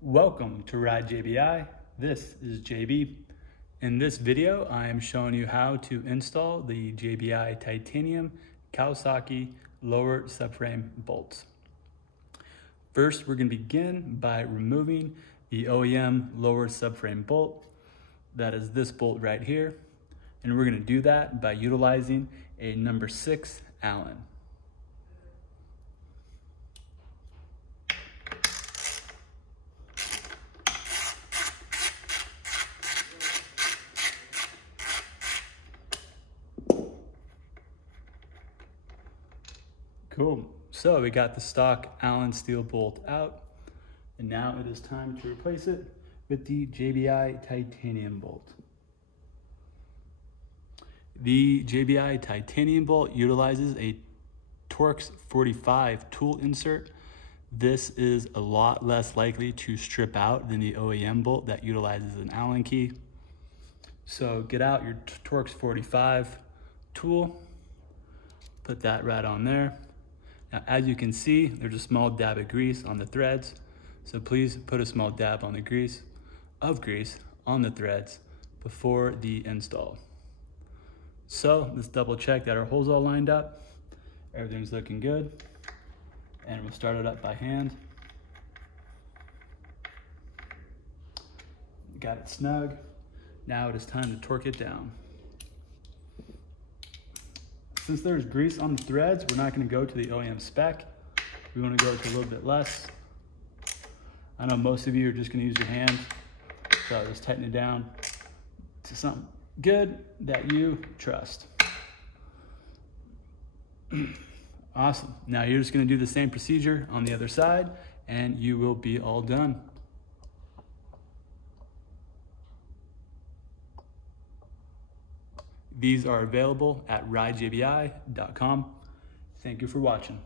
Welcome to Ride JBI. This is JB. In this video, I am showing you how to install the JBI titanium Kawasaki lower subframe bolts. First, we're going to begin by removing the OEM lower subframe bolt. That is this bolt right here. And we're going to do that by utilizing a number 6 Allen. Cool. So we got the stock Allen steel bolt out, and now it is time to replace it with the JBI titanium bolt. The JBI titanium bolt utilizes a Torx 45 tool insert. This is a lot less likely to strip out than the OEM bolt that utilizes an Allen key. So get out your Torx 45 tool, put that right on there. Now, as you can see, there's a small dab of grease on the threads. So please put a small dab on the grease on the threads before the install. So let's double check that our holes all lined up. Everything's looking good. And we'll start it up by hand. Got it snug. Now it is time to torque it down. Since there's grease on the threads, we're not going to go to the OEM spec. We want to go to a little bit less. I know most of you are just going to use your hand, so just tighten it down to something good that you trust. Awesome. Now you're just going to do the same procedure on the other side, and you will be all done. These are available at ridejbi.com. Thank you for watching.